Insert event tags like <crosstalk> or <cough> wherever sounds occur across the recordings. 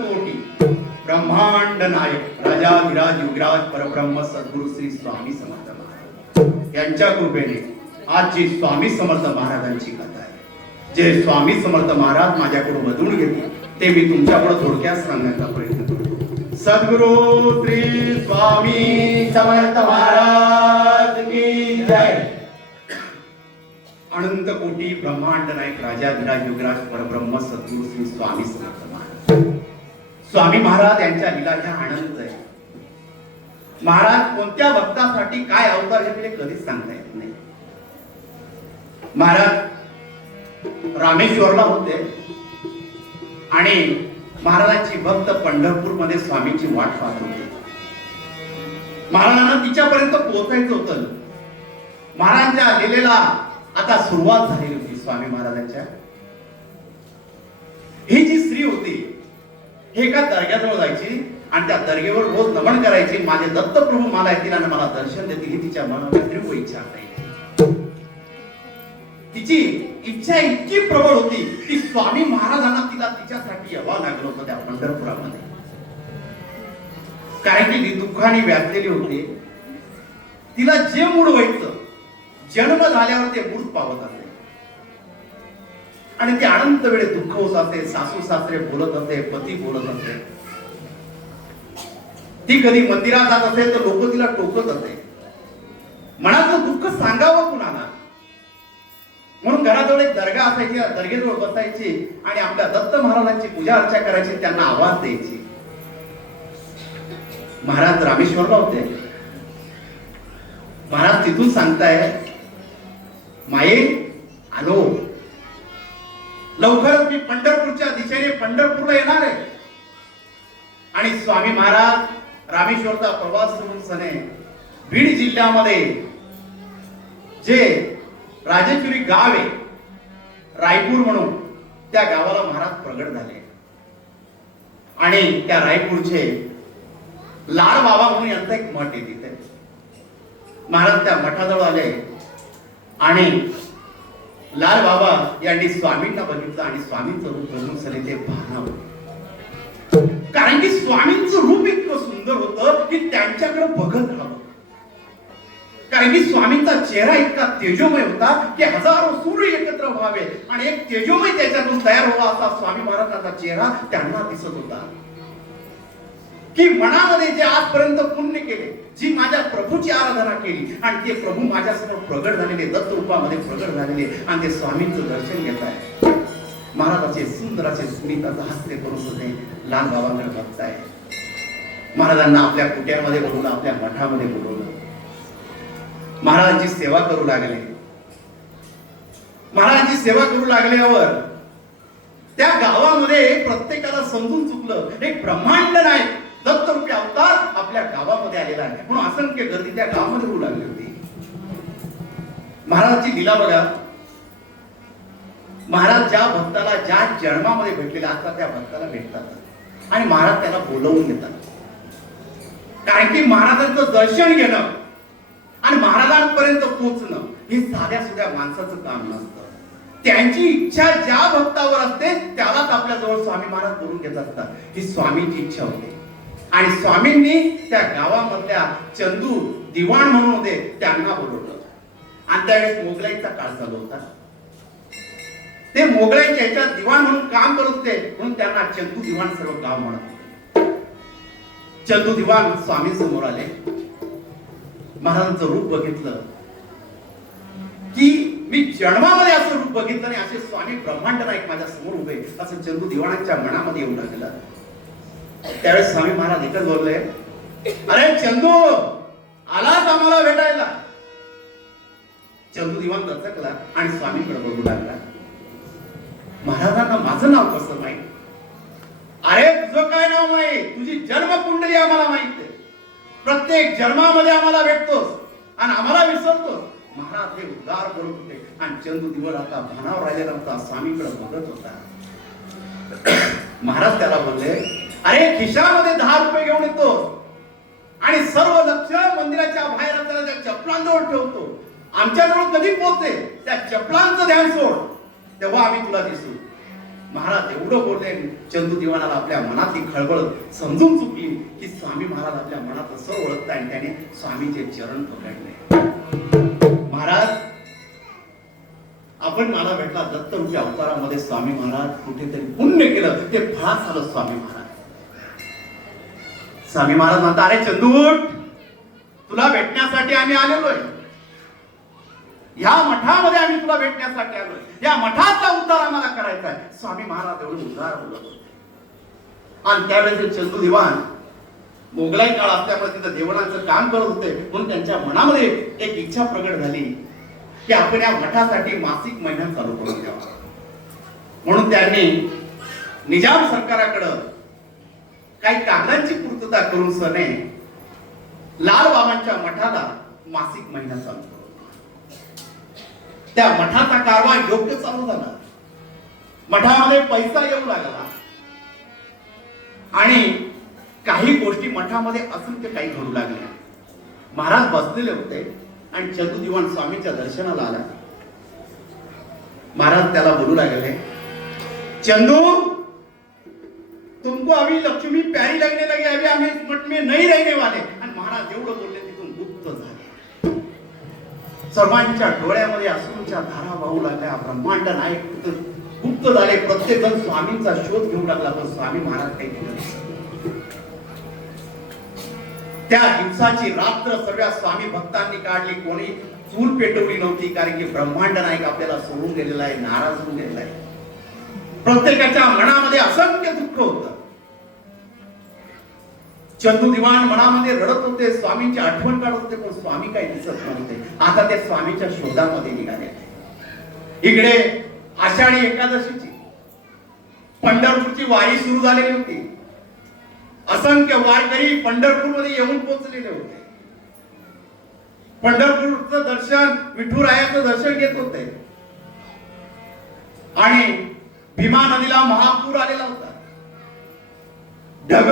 कोटी ब्रह्मांड नायक युगराज परब्रह्म सद्गुरु श्री स्वामी समर्थ महाराज। यांच्या कृपेने आजची स्वामी समर्थ महाराजांची कथा आहे. जे स्वामी समर्थ महाराज माझ्याकडून मधून घेतले ते मी तुमच्याकडे थोडक्यात सांगण्याचा प्रयत्न करतो. सद्गुरु श्री स्वामी समर्थ महाराज की जय। अनंत कोटी ब्रह्मांड नायक राजाधिराज युगराज परब्रह्म सद्गुरु श्री स्वामी समर्थ महाराज. स्वामी महाराज यांच्या लीला ह्या आनंद आहे. महाराज कोणत्या भक्तासाठी काय अवतार घेतले कधीच सांगता येत नाही. महाराज रामेश्वरला होते. आणि महाराजांची भक्त पंढरपूरमध्ये स्वामींची वाट पाहत होते. महाराजांना तिच्यापर्यंत पोहोचायचं होतं. महाराजांच्या लिलेला आता सुरुवात झाली होती स्वामी महाराजांच्या. ही जी स्त्री होती हे एका दर्ग्याजवळ जायची आणि त्या दर्गेवर रोज नमन करायची. माझे दत्तप्रभू मला येतील आणि मला दर्शन देतील ही तिच्या मनाला तीव्र इच्छा असायची तिची इच्छा इतकी प्रबळ होती की स्वामी महाराजांना तिला तिच्यासाठी यावं लागलं होतं त्या पंढरपुरामध्ये. कारण की ती दुःखाने व्यापलेली होती तिला जे मूड व्हायचं जन्म झाल्यावर ते मूड पावत असे. आणि ते अनंत वेळे दुःख होत असे सासू सासरे बोलत असे पती बोलत असे. ती कधी मंदिरात जात असेल तर लोक तिला टोकत असे. मनाचं दुःख सांगावं कुणाला? म्हणून घराजवळ एक दर्गा असायची दर्गेजवळ बसायची आणि आपल्या दत्त महाराजांची पूजा अर्चा करायची त्यांना आवाज द्यायची. महाराज रामेश्वरला होते. महाराज तिथून सांगताय माये आलो. लवकरच मी पंढरपूरच्या दिशेने पंढरपूरला येणार आहे. आणि स्वामी महाराज रामेश्वरचा प्रवास सने बीड जिल्ह्यामध्ये जे राजेश्वरी गाव आहे रायपूर म्हणून त्या गावाला महाराज प्रगट झाले. आणि त्या रायपूरचे लाल बाबा म्हणून यांचं एक मठ आहे तिथे. महाराज त्या मठाजवळ आले. आणि लाल बाबा यांनी स्वामींना बघितलं आणि स्वामींचं रूप बघून सगळे ते भानावले कारण की स्वामींचं रूप इतकं सुंदर होतं की त्यांच्याकडे बघत राहावं. कारण की स्वामींचा चेहरा इतका तेजोमय होता की हजारो सूर्य एकत्र व्हावे आणि एक तेजोमय त्याच्यातून तयार व्हावा असा स्वामी महाराजांचा चेहरा त्यांना दिसत होता. की मनामध्ये जे आजपर्यंत पुण्य केले जी माझ्या प्रभूची आराधना केली आणि ते प्रभू माझ्यासमोर प्रगट झालेले दत्त रूपामध्ये प्रगट झालेले आणि ते स्वामींचं दर्शन घेत आहे महाराजाचे सुंदराचे असे स्मिताचं हास्य करून होते लहान बाबांकडे बघताय. महाराजांना आपल्या कुट्यामध्ये बोलवलं आपल्या मठामध्ये बोलवलं. महाराजांची सेवा करू लागले. महाराजांची सेवा करू लागल्यावर त्या गावामध्ये प्रत्येकाला समजून चुकलं. एक ब्रह्मांड नाही. दत्तरूपी अवतार आपल्या गावामध्ये आलेला आहे. म्हणून असंख्य गर्दी त्या गावामध्ये होऊ लागली होती. महाराजांची लीला बघा. महाराज ज्या भक्ताला ज्या जन्मामध्ये भेटलेला असतात त्या भक्ताला भेटतात. आणि महाराज त्याला बोलवून घेतात कारण की महाराजांचं दर्शन घेणं आणि महाराजांपर्यंत पोहोचणं हे साध्या सुध्या माणसाचं काम नसतं. त्यांची इच्छा ज्या भक्तावर असते त्यालाच आपल्याजवळ स्वामी महाराज बोलून घेत असतात. ही स्वामीची इच्छा होती. आणि स्वामींनी त्या गावामधल्या चंदू दिवाण म्हणून होते त्यांना बोलवलं. आणि त्यावेळेस मोगलाईचा काळ चालू होता. ते मोगलाईच्या ह्याच्यात दिवाण म्हणून काम करत होते म्हणून त्यांना चंदू दिवाण सर्व गाव म्हणत होते. चंदू दिवाण स्वामी समोर आले. महाराजांचं रूप बघितलं. की मी जन्मामध्ये असं रूप बघितलं आणि असे स्वामी ब्रह्मांड नाईक माझ्यासमोर उभे असं चंदू दिवाणांच्या मनामध्ये येऊ लागलं त्यावेळेस स्वामी महाराज एकच बोलले अरे चंदू आलाच आम्हाला भेटायला. चंदू दिवाण दचकला आणि स्वामीकडे बघू लागला. महाराजांना माझं नाव कसं माहीत? अरे तुझं काय नाव माहीत? तुझी जन्म कुंडली आम्हाला माहीत आहे. प्रत्येक जन्मामध्ये आम्हाला भेटतोस आणि आम्हाला विसरतोस. महाराज हे उद्गार करत होते आणि चंदू दिवस आता भानावर राहिलेला होता स्वामीकडे बघत होता. <clears throat> महाराज त्याला बोलले अरे खिशामध्ये दहा रुपये घेऊन येतो. आणि सर्व लक्ष मंदिराच्या बाहेर असलेल्या त्या चपलांजवळ ठेवतो. आमच्याजवळ कधी पोहोचते? त्या चपलांचं ध्यान सोड. तेव्हा आम्ही तुला दिसू. महाराज एवढं बोलले चंदू दिवाणाला आपल्या मनातली खळबळ समजून चुकली की स्वामी महाराज आपल्या मनात असं ओळखता आणि त्याने स्वामीचे चरण पकडले. महाराज आपण मला भेटला दत्तरूपी अवतारामध्ये स्वामी महाराज कुठेतरी पुण्य केलं. ते फळात झालं स्वामी महाराज. स्वामी महाराज म्हणता अरे चंदूट तुला भेटण्यासाठी आम्ही आलेलोय. या ह्या मठामध्ये आम्ही तुला भेटण्यासाठी आलोय. या मठाचा उद्धार आम्हाला करायचा आहे. स्वामी महाराज एवढे उद्धार बोलत आणि त्यावेळेस चंदू दिवाण मोगलाई काळ असल्यामुळे तिथं देवळांचं काम करत होते. म्हणून त्यांच्या मनामध्ये एक इच्छा प्रगट झाली की आपण या मठासाठी मासिक महिना चालू करून द्यावा. म्हणून त्यांनी निजाम सरकाराकडं काही कागदांची पूर्तता करून सने लाल बाबांच्या मठाला मासिक महिना चालू त्या मठाचा कारभार योग्य चालू झाला. मठामध्ये पैसा येऊ लागला. आणि काही गोष्टी मठामध्ये असंख्य काही घडू लागल्या. महाराज बसलेले होते आणि चंदू स्वामीच्या दर्शनाला आला. महाराज त्याला बोलू लागले चंदू तुमको अभी लक्ष्मी प्यारी लगने लगे अभी हम इस मठ में नहीं रहने वाले। आणि महाराज एवढं बोलले तिथून गुप्त झाले. सर्वांच्या डोळ्यामध्ये असूनच्या धारा वाहू लागल्या. ब्रह्मांड नायक गुप्त झाले. प्रत्येक जण स्वामींचा शोध घेऊ लागला पण स्वामी महाराज काही त्या दिवसाची रात्र सगळ्या स्वामी भक्तांनी काढली. कोणी चूल पेटवली नव्हती कारण की ब्रह्मांड नायक आपल्याला सोडून गेलेला आहे नाराज होऊन गेलेला आहे. प्रत्येकाच्या मनामध्ये असंख्य दुःख होत. चंदू दिवाण मनामध्ये रडत होते स्वामींची आठवण काढत होते पण स्वामी काही दिसत नव्हते. आता ते स्वामीच्या शोधामध्ये निघाले. इकडे आषाढी एकादशीची पंढरपूरची वारी सुरू झालेली होती. असंख्य वारकरी पंढरपूरमध्ये येऊन पोहोचलेले होते. पंढरपूरचं दर्शन विठुरायाचं दर्शन घेत होते. आणि भीमा नदीला महापूर आलेला होता. ढग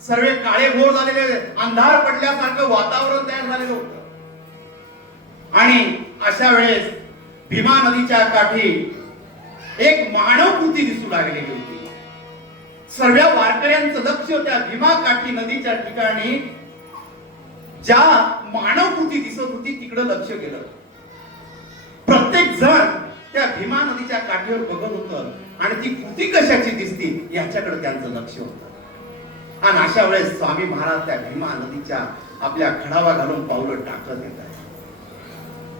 सर्व काळे घोर झालेले अंधार पडल्यासारखं वातावरण तयार झालेलं होतं. आणि अशा वेळेस भीमा नदीच्या काठी एक मानव कृती दिसू लागलेली होती. सर्व वारकऱ्यांचं लक्ष त्या भीमा काठी नदीच्या ठिकाणी ज्या मानव कृती दिसत होती तिकडं लक्ष गेलं. प्रत्येक जण त्या भीमा नदीच्या काठीवर बघत होतं. आणि ती कृती कशाची दिसती याच्याकडे त्यांचं लक्ष होतं. आणि अशा वेळेस स्वामी महाराज त्या भीमा नदीच्या आपल्या खडावा घालून पावलं टाकत येत आहे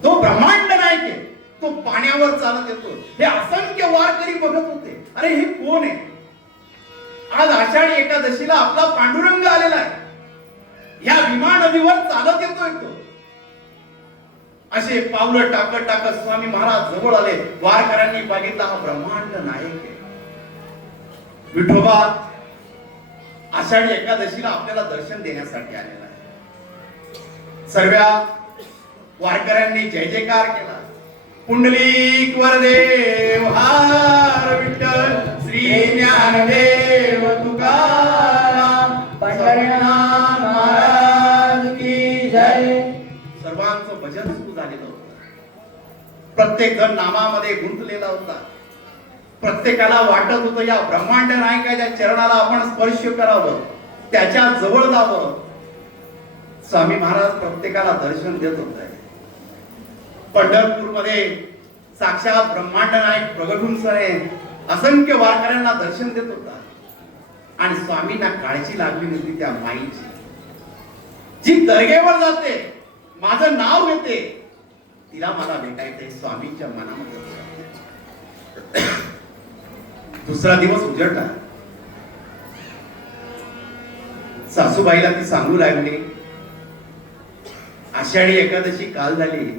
तो ब्रह्मांड नायक आहे. तो पाण्यावर चालत येतो. हे असंख्य वारकरी बघत होते. अरे हे कोण आहे? आज आषाढी एकादशीला आपला पांडुरंग आलेला आहे. या भीमा नदीवर चालत येतोय तो. असे पावलं टाकत टाकत स्वामी महाराज जवळ आले. वारकऱ्यांनी बघितला हा ब्रह्मांड नायक आहे. विठोबा आषाढी एकादशीला आपल्याला दर्शन देण्यासाठी आलेला आहे. सर्व वारकऱ्यांनी जय जयकार केला. पुंडलिक वरदेव हार विठ्ठल श्री ज्ञानदेव तुकाराम पंढरीनाथ महाराज की जय. सर्वांचं भजन झालेलं होतं. प्रत्येक जण नामामध्ये गुंतलेला होता. प्रत्येकाला वाटत होतं या ब्रह्मांड नायकाच्या चरणाला आपण स्पर्श करावं त्याच्याजवळ जावं. स्वामी महाराज प्रत्येकाला दर्शन देत होते. पंढरपूरमध्ये साक्षात ब्रह्मांड नायक प्रगटून सरे असंख्य वारकऱ्यांना दर्शन देत होता. आणि स्वामींना काळजी लागली नव्हती त्या माईची. जी दर्गेवर जाते माझं नाव घेते तिला मला भेटायचंय स्वामींच्या मनामध्ये. दुसरा दिवस उजळला. सासूबाईला ती सांगू लागली आषाढी एकादशी काल झाली.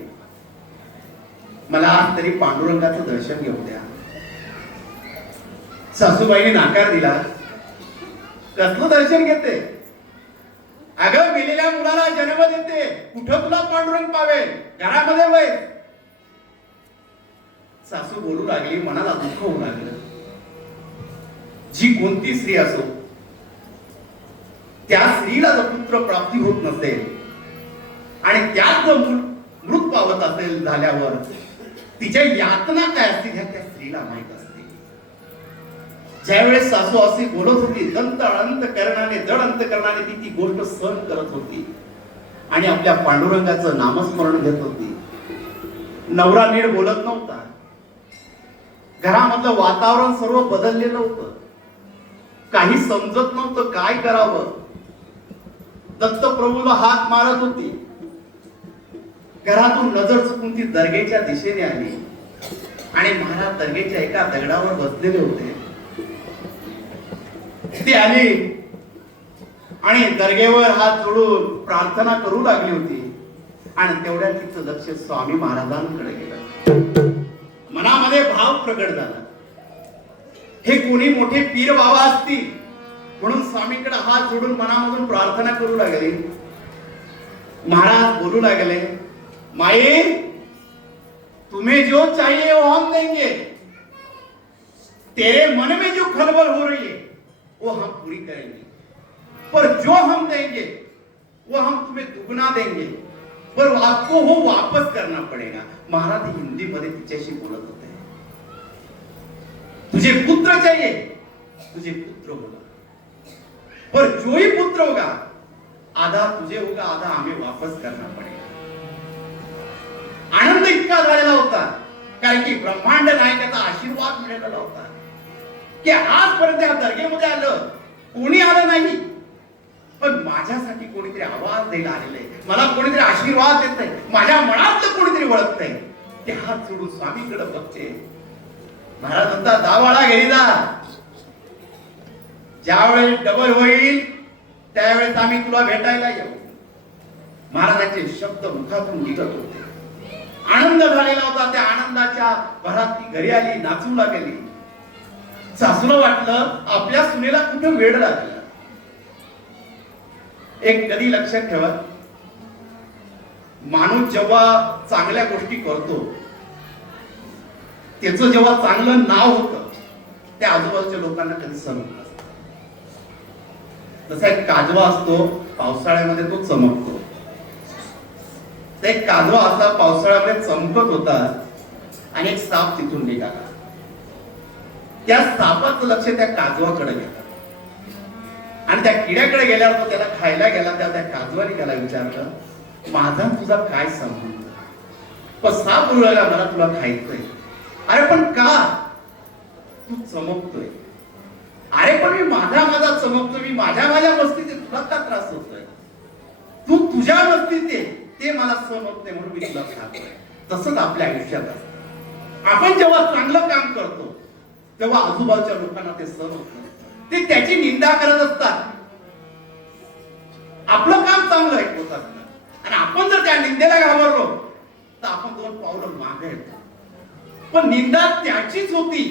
मला आज तरी पांडुरंगाचं दर्शन घेऊ द्या. सासूबाईने नाकार दिला कसलं दर्शन घेते? अगं गेलेल्या मुलाला जन्म देते. कुठं तुला पांडुरंग पावेल? घरामध्ये वय सासू बोलू लागली मनाला दुःख होऊ लागलं. जी कोणती स्त्री असो त्या स्त्रीला जर पुत्र प्राप्ती होत नसेल आणि त्यात जर मूल मृत पावत असेल झाल्यावर तिच्या यातना काय असतील ह्या त्या स्त्रीला माहीत असते ज्यावेळेस सासू असे बोलत होती दंत अनंत करणाने जड अंत करणाने ती ती गोष्ट सहन करत होती. आणि आपल्या पांडुरंगाचं नामस्मरण घेत होती. नवरा नीड बोलत नव्हता. घरामधलं वातावरण सर्व बदललेलं होतं. काही समजत नव्हतं काय करावं. दत्तप्रभूला हात मारत होती. घरातून नजर चुकून ती दर्गेच्या दिशेने आली. आणि महाराज दर्गेच्या एका दगडावर बसलेले होते. ती आली. आणि दर्गेवर हात जोडून प्रार्थना करू लागली होती. आणि तेवढ्या तिचं लक्ष स्वामी महाराजांकडे गेलं. मनामध्ये भाव प्रकट झाला. हे कोणी मोठे पीर बाबा असतील म्हणून स्वामीकडे हात जोडून मनामधून प्रार्थना करू लागले. महाराज बोलू लागले माई तुम्हें जो चाहिए वो हम देंगे. तेरे मन में जो खलबल हो रही है वो हम पूरी करेंगे। पर जो हम देंगे वो हम तुम्हें दुगना देंगे। पर आपको वो वापस करना पड़ेगा। महाराज हिंदी मध्ये तिच्याशी बोलत होते तुझे पुत्र चाहिए तुझे पुत्र होगा। पर जो ही पुत्र होगा आधा तुझे होगा आधा हमें वापस करना पड़ेगा। आनंद इतका झालेला होता कारण की ब्रह्मांड नायकाचा आशीर्वाद मिळालेला होता। की आजपर्यंत या दर्गेमध्ये आलं. कोणी आलं नाही. पण माझ्यासाठी कोणीतरी आवाज द्यायला आलेला आहे. मला कोणीतरी आशीर्वाद देत नाही. माझ्या मनातलं कोणीतरी ओळखतंय ते हात सोडून स्वामीकडे बघते. महाराज म्हणता दावाळा घेरी जा. ज्यावेळेस डबल होईल त्यावेळेस आम्ही तुला भेटायला येऊ. महाराजांचे शब्द मुखातून निघत होते. आनंद झालेला होता. त्या आनंदाच्या भरात ती घरी आली नाचू लागली. सासूला वाटलं आपल्या सुनेला कुठे वेळ लागला. एक कधी लक्षात ठेवा माणूस जेव्हा चांगल्या गोष्टी करतो त्याचं जेव्हा चांगलं नाव होत त्या आजूबाजूच्या लोकांना कधी समजत जसा एक काजवा असतो पावसाळ्यामध्ये तो चमकतो. तर एक काजवा असा पावसाळ्यामध्ये चमकत होता आणि एक साप तिथून निघाला. त्या सापाचं लक्ष त्या काजवाकडे गेलं. आणि त्या किड्याकडे गेल्यावर तो त्याला खायला गेला त्या त्या काजवाने त्याला विचारलं माझा तुझा काय संबंध? पण साप रुळायला मला तुला खायचंय. अरे पण का? तू चमकतोय. अरे पण मी माझा माझा चमकतोय मी माझ्या माझ्या मस्तीत तुला का त्रास होतोय? तू तुझ्या मस्तीत ते मला चमकते नाही म्हणून मी तुला खातोय. तसंच आपल्या आयुष्यात असत. आपण जेव्हा चांगलं काम करतो तेव्हा आजूबाजूच्या लोकांना ते सहन होत ते त्याची निंदा करत असतात. आपलं काम चांगलं आहे होत असतं आणि आपण जर त्या निंदेला घाबरलो तर आपण दोन पावलं मागे पण निंदा त्याचीच होती.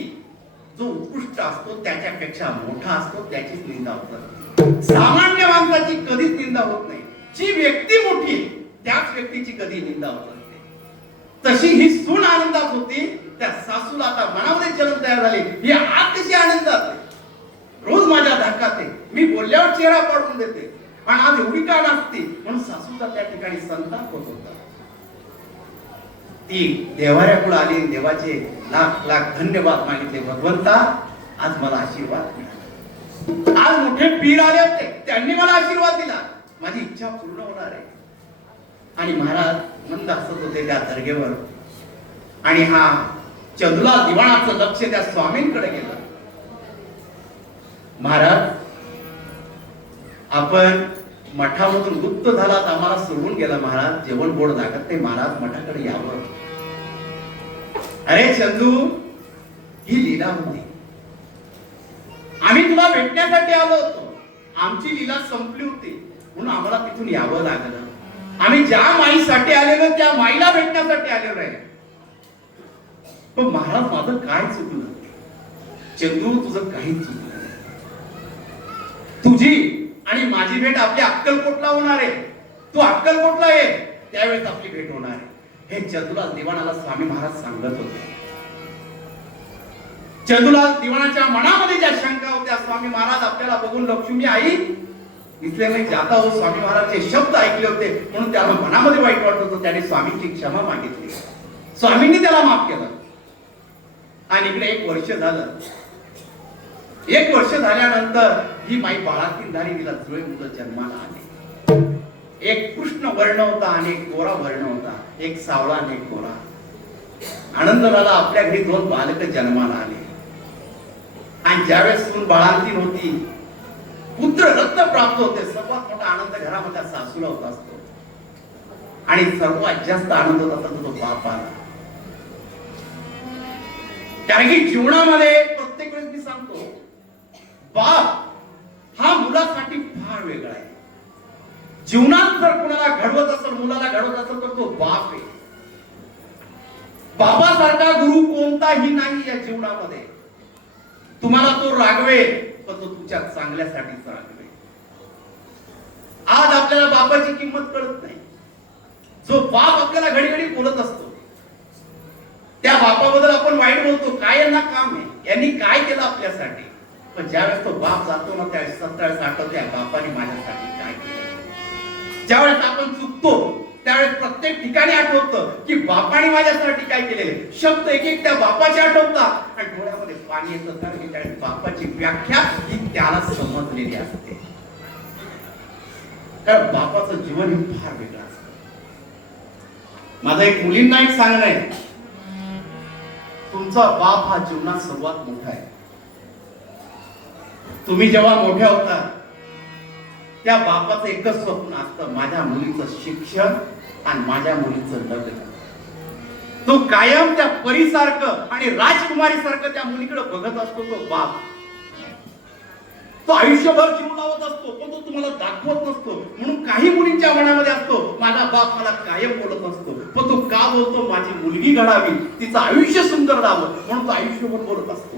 जो उत्कृष्ट असतो त्याच्यापेक्षा मोठा असतो त्याचीच निंदा होत सामान्य माणसाची कधीच निंदा होत नाही. जी व्यक्ती मोठी त्याच व्यक्तीची कधी निंदा होत नाही. तशी ही सून आनंदात होती त्या सासूला आता मनामध्ये जलन तयार झाली. ही आज कशी आनंदात रोज माझ्या धक्का ते मी बोलल्यावर चेहरा पाडून देते. पण आज एवढी का नाचते म्हणून सासूचा त्या ठिकाणी संताप होत होता. ती देवाऱ्याकडे आली देवाचे लाख लाख धन्यवाद मागितले. भगवंता आज मला आशीर्वाद मिळाला. आज मोठे पीर आले होते. त्यांनी मला आशीर्वाद दिला. माझी इच्छा पूर्ण होणार आहे. आणि महाराज मंद हसत होते त्या दर्गेवर. आणि हा चंदुला दिवाणाचं लक्ष त्या स्वामींकडे गेलं. महाराज आपण मठामधून गुप्त झालात आम्हाला सोडून गेला महाराज. जेवण बोर्ड लागत ते महाराज मठाकडे यावं. अरे चंदू ही लीला होती. आम्ही तुला भेटण्यासाठी आलो होतो. आमची लीला संपली होती. म्हणून आम्हाला तिथून यावं लागलं. आम्ही ज्या माईसाठी आलेलो त्या माईला भेटण्यासाठी आलेलो आहे. पण महाराज माझं काय चुकलं? चंदू तुझं काहीच चुकलं तुझी आणि माझी भेट आपल्या अक्कलकोटला होणार आहे. तू अक्कलकोटला ये त्यावेळेस आपली भेट होणार आहे. हे चंदूलाल दिवाणाला स्वामी महाराज सांगत होते. चंदूलाल दिवाणाच्या मनामध्ये ज्या शंका होत्या स्वामी महाराज आपल्याला बघून लक्ष्मी आई इसलिए मी जाता हो स्वामी महाराजचे शब्द ऐकले होते म्हणून त्याला मनामध्ये वाईट वाटत होतं त्याने स्वामींची क्षमा मागितली. स्वामींनी त्याला माफ केलं. आणि इकडे एक वर्ष झालं. एक वर्ष झाल्यानंतर ही माई बाळातील झाली तिला जुळे मुलं जन्माला आले. एक कृष्ण वर्ण होता आणि एक गोरा वर्ण होता. एक सावळा आणि एक गोरा. आनंद झाला आपल्या घरी दोन बालक जन्माला आले. आणि ज्यावेळेस सून बाळांतीन होती पुत्र रत्न प्राप्त होते. सर्वात मोठा आनंद घरामध्ये सासूला होत असतो. आणि सर्वात जास्त आनंद होत असतो तो बापाला. कारण की जीवनामध्ये प्रत्येक वेळेस मी सांगतो बाप हा मुलासाठी फार वेगळा आहे. जीवनात जर कुणाला घडवत असेल मुलाला घडवत असेल तर तो बाप आहे. बाबासारखा गुरु कोणताही नाही या जीवनामध्ये. तुम्हाला तो रागवेल. पण तो तुमच्या चांगल्यासाठीच रागवेल आज आपल्याला बापाची किंमत कळत नाही. जो बाप आपल्याला घडी घडी बोलत असतो त्या बापाबद्दल आपण वाईट बोलतो काय यांना काम आहे? यांनी काय केलं आपल्यासाठी? पण ज्यावेळेस तो बाप जातो ना त्यावेळेस सत्तावेळेस आठवत्या बापाने माझ्यासाठी काय केलं? ज्यावेळेस आपण चुकतो त्यावेळेस प्रत्येक ठिकाणी आठवतं की बापाने माझ्यासाठी काय केलेले शब्द एक एक त्या बापाचे आठवतात. आणि डोळ्यामध्ये पाणी येतं कारण की त्यावेळेस बापाची व्याख्या ही त्याला समजलेली असते. कारण बापाचं जीवन हे फार वेगळं असतं. माझं एक मुलींना एक सांगणं आहे. तुमचा बाप हा जीवनात सर्वात मोठा आहे. तुम्ही जेव्हा मोठ्या होता त्या बापाचं एकच स्वप्न असतं माझ्या मुलीचं शिक्षण आणि माझ्या मुलीचं लग्न. तो कायम त्या परीसारखं आणि राजकुमारी सारखं त्या मुलीकडे बघत असतो तो बाप. तो आयुष्यभर जीव लावत असतो पण तो तुम्हाला दाखवत नसतो. म्हणून काही मुलींच्या मनामध्ये असतो माझा बाप मला कायम बोलत असतो. पण तो का बोलतो? माझी मुलगी घडावी तिचं आयुष्य सुंदर राहावं. म्हणून तो आयुष्यभर बोलत असतो.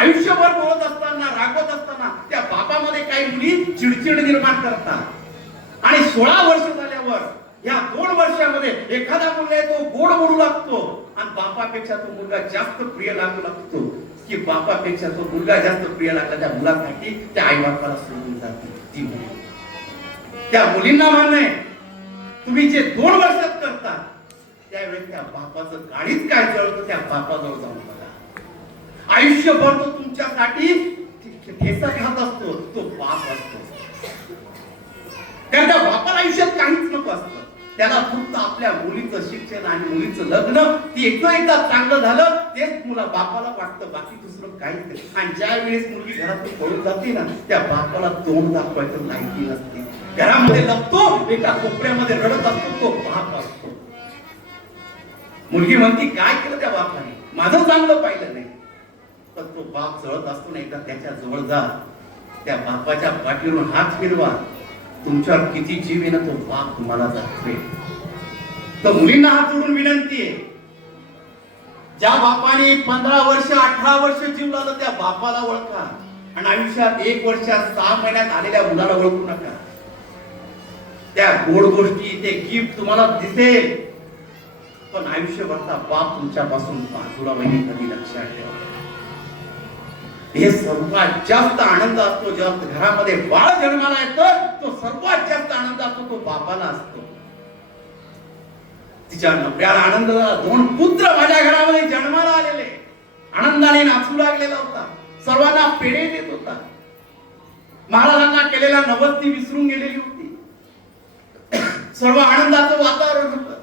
आयुष्यभर बोलत असताना रागवत असताना त्या बापामध्ये काही मुली चिडचिड निर्माण करतात. आणि सोळा वर्ष झाल्यावर या दोन वर्षामध्ये एखादा मुलगा तो गोड बोलू लागतो. आणि बापापेक्षा तो मुलगा जास्त प्रिय लागू लागतो. की बापापेक्षा तो मुलगा जास्त प्रिय लागला त्या मुलासाठी त्या आई बापाला सोडून जाते ती मुली. त्या मुलींना म्हणणं आहे तुम्ही जे दोन वर्षात करता त्यावेळेस त्या बापाचं गाडीत काय जळतं त्या बापाजवळ जाऊन आयुष्यभर तो तुमच्यासाठी ठेचा घात असतो तो बाप असतो. कारण त्या बापाला आयुष्यात काहीच नको असतं. त्याला फक्त आपल्या मुलीचं शिक्षण आणि मुलीचं लग्न ती एकदा एकदा चांगलं झालं तेच मुला बापाला वाटतं बाकी दुसरं काहीच नाही. आणि ज्या वेळेस मुलगी घरातून पळून जाते ना त्या बापाला तोंड दाखवायचं माहिती नसते. घरामध्ये लपतो एका कोपऱ्यामध्ये रडत असतो तो बाप असतो. मुलगी म्हणती काय केलं त्या बापाने? माझं चांगलं पाहिलं नाही. पण तो बाप जळत असतो नाही एकदा त्याच्याजवळ जा. त्या बापाच्या पाठीवरून हात फिरवा. तुमच्यावर किती जीव आहे ना तो बाप तुम्हाला दाखवेल. तर मुलींना हात जोडून विनंती आहे. ज्या बापाने पंधरा वर्ष अठरा वर्ष जीव लावलं त्या बापाला ओळखा. आणि आयुष्यात एक वर्षात सहा महिन्यात आलेल्या मुलाला ओळखू नका. त्या गोड गोष्टी ते गिफ्ट तुम्हाला दिसेल. पण आयुष्यभरचा बाप तुमच्यापासून बाजूला वहिनी कधी लक्षात ठेवा. हे सर्वात जास्त आनंद असतो. जेव्हा घरामध्ये बाळ जन्माला येतं तो सर्वात जास्त आनंद असतो. तो बापाला असतो. तिच्या नव्याला आनंद दोन पुत्र माझ्या घरामध्ये जन्माला आलेले. आनंदाने नाचू लागलेला होता. सर्वांना पेढे देत होता. महाराजांना केलेला नवस ती विसरून गेलेली होती. <coughs> सर्व आनंदाचं वातावरण होत.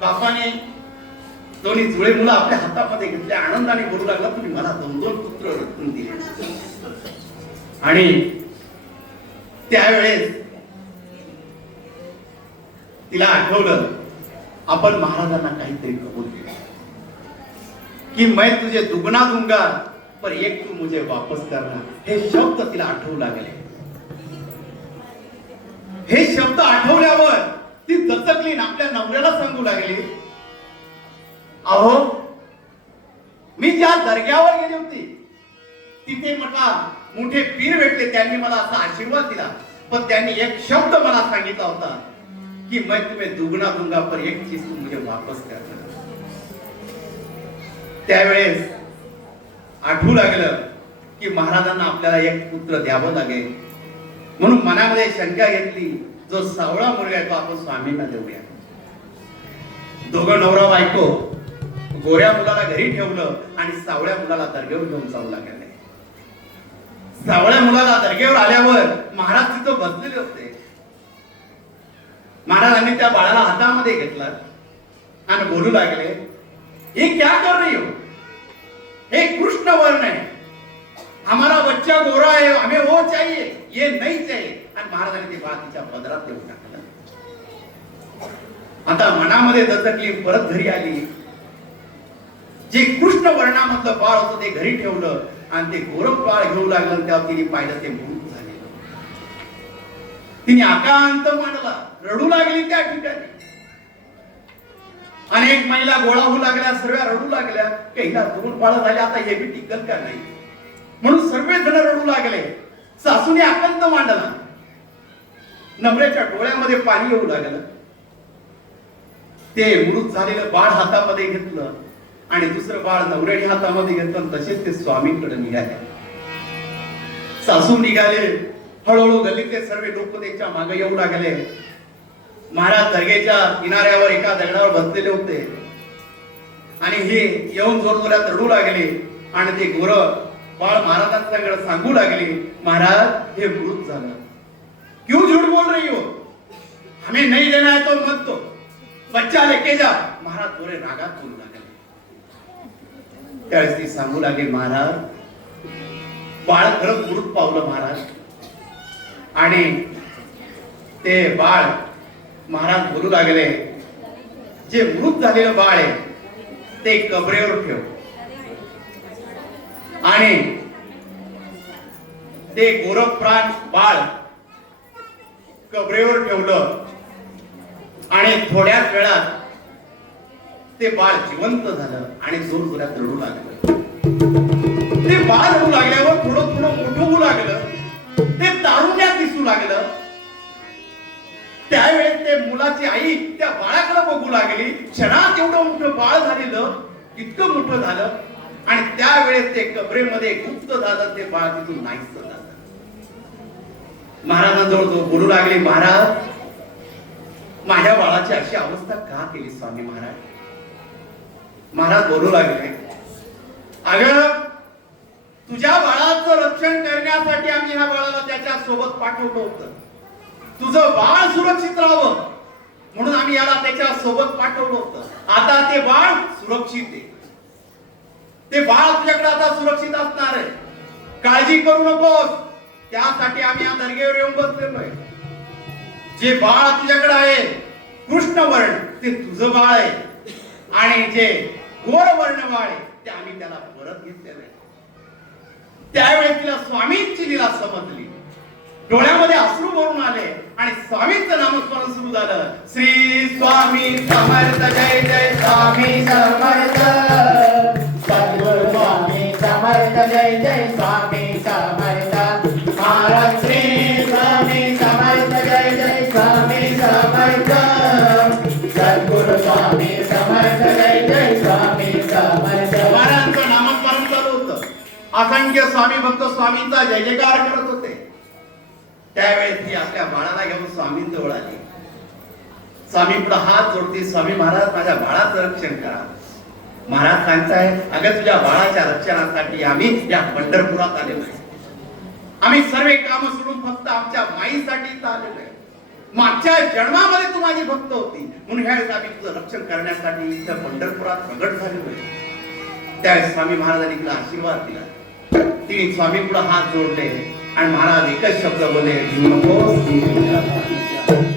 बापाने दोन्ही जुळे मुलं आपल्या हातामध्ये घेतले आनंदाने बोलू लागला तुम्ही मला दोन दोन पुत्र रत्न दिले. आणि त्यावेळेस तिला आठवलं आपण महाराजांना काहीतरी कबूल केलं. की मैं तुझे दुगना दुंगा पर एक तू मुझे वापस करणार. हे शब्द तिला आठवू लागले. हे शब्द आठवल्यावर ती दचकली आपल्या नवऱ्याला सांगू लागली अहो मी ज्या दर्ग्यावर गेली होती तिथे मला मोठे पीर भेटले. त्यांनी मला असा आशीर्वाद दिला. पण त्यांनी एक शब्द मला सांगितला होता की मैं तुम्हें दुगना दूंगा पर एक चीज तू मुझे वापस कर. त्यावेळेस आठवू लागलं की महाराजांना आपल्याला एक पुत्र द्यावं लागेल. म्हणून मनामध्ये शंका घेतली जो सावळा मुलगा आहे तो आपण स्वामींना देऊया. दोघं नवरा बायको गोऱ्या मुलाला घरी ठेवलं आणि सावळ्या मुलाला दर्गेवर घेऊन जाऊ लागले. सावळ्या मुलाला दर्गेवर आल्यावर महाराज तिथं बसलेले होते. महाराजांनी त्या बाळाला हातामध्ये घेतलं आणि बोलू लागले हे क्या कर रही हो? हे कृष्ण वर्ण है हमारा बच्चा गोरा है हमें वो चाहिए ये नहीं चाहिए. आणि महाराजांनी ते बाळ तिच्या पदरात देऊन टाकलं. आता मनामध्ये दचकली परत घरी आली. जे कृष्ण वर्णामधलं बाळ होतं ते घरी ठेवलं आणि ते गोरख बाळ घेऊ लागलं तेव्हा तिने पाहिलं ते मृत झालेलं. तिने आकांत मांडला रडू लागली त्या ठिकाणी. अनेक महिला गोळा होऊ लागल्या सर्व रडू लागल्या. हिला दोन बाळ झाले आता हे बी टिकत का नाही? म्हणून सर्व जण रडू लागले. सासूने आकांत मांडला. नवऱ्याच्या डोळ्यामध्ये पाणी येऊ लागलं. ते मृत झालेलं बाळ हातामध्ये घेतलं. आणि दुसरं बाळ नवऱ्याने हातामध्ये घेतलं तसेच ते स्वामींकडे निघाले. सासू निघाले हळूहळू गल्लीतले सर्व लोक त्याच्यामागे येऊ लागले. महाराज दर्गेच्या किनाऱ्यावर एका दगडावर बसलेले होते. आणि हे येऊन जोरजोरात रडू लागले आणि ते गोर बाळ महाराजांच्याकडे सांगू लागले महाराज हे मृत झालं. क्यों झूठ बोल रही हो? हमें नहीं देना है तो मत बच्चा लेके जा. महाराज थोडे रागात बोलला. त्यावेळेस ती सांगू लागली महाराज बाळ खरं मृत पावलं महाराज. आणि ते बाळ महाराज बोलू लागले जे मृत झालेलं बाळ आहे ते कबरेवर ठेव. आणि ते गोरखप्राण बाळ कबरेवर ठेवलं. आणि थोड्याच वेळात ते बाळ जिवंत झालं आणि जोर जोरात रडू लागलं. ते बाळ रडू लागल्यावर थोडं थोडं मोठं होऊ लागलं. ते तारुण्यात दिसू लागलं. त्यावेळेस ते मुलाची आई त्या बाळाकडे बघू लागली. क्षणात एवढं मोठं बाळ झालेलं इतकं मोठं झालं. आणि त्यावेळेस ते कबरेमध्ये गुप्त झालं ते बाळ तिथून नाही झालं. महाराजांजवळ तो बोलू लागले महाराज माझ्या बाळाची अशी अवस्था का केली स्वामी महाराज? महाराज बोलू लागले. अगं तुझ्या बाळाचं रक्षण करण्यासाठी आम्ही ह्या बाळाला त्याच्या सोबत पाठवलं होतं. तुझं बाळ सुरक्षित राहावं म्हणून आम्ही याला त्याच्या सोबत पाठवलं होतं. आता ते बाळ सुरक्षित आहे. ते बाळ तुझ्याकडे आता सुरक्षित असणार आहे. काळजी करू नकोस. त्यासाठी आम्ही या दर्गेवर येऊन बसलेलो आहे जे बाळ तुझ्याकडे आहे कृष्ण वर्ण ते तुझं बाळ आहे. आणि जे गोर वर्णवाळे ते आम्ही त्याला परत घेतले नाही. त्यावेळेस तिला स्वामींची लिला समजली. डोळ्यामध्ये अश्रू भरून आले आणि स्वामींचं नामस्मरण सुरू झालं. श्री स्वामी समर्थ जय जय स्वामी समर्थ. स्वामी समर्थ जय जय स्वामी असंख्य स्वामी भक्त स्वामींचा जय जयकार करत होते. त्यावेळेस ती आपल्या बाळाला घेऊन स्वामींजवळ आली. स्वामी हात जोडते स्वामी महाराज माझ्या बाळाचं रक्षण करा. महाराज सांगताय अगं तुझ्या बाळाच्या रक्षणासाठी आम्ही या पंढरपुरात आलेलो आहे. आम्ही सर्व काम सोडून फक्त आमच्या माईसाठीच आलेलो आहे. मागच्या जन्मामध्ये तू माझी भक्त होती. म्हणून ह्यावेळेस आम्ही तुझं रक्षण करण्यासाठी इथं पंढरपुरात प्रगट झालेलो आहे. त्यावेळेस स्वामी महाराजांनी तुला आशीर्वाद दिला. तिने स्वामी पुढे हात जोडले. आणि महाराज एकच शब्द बोलले नको.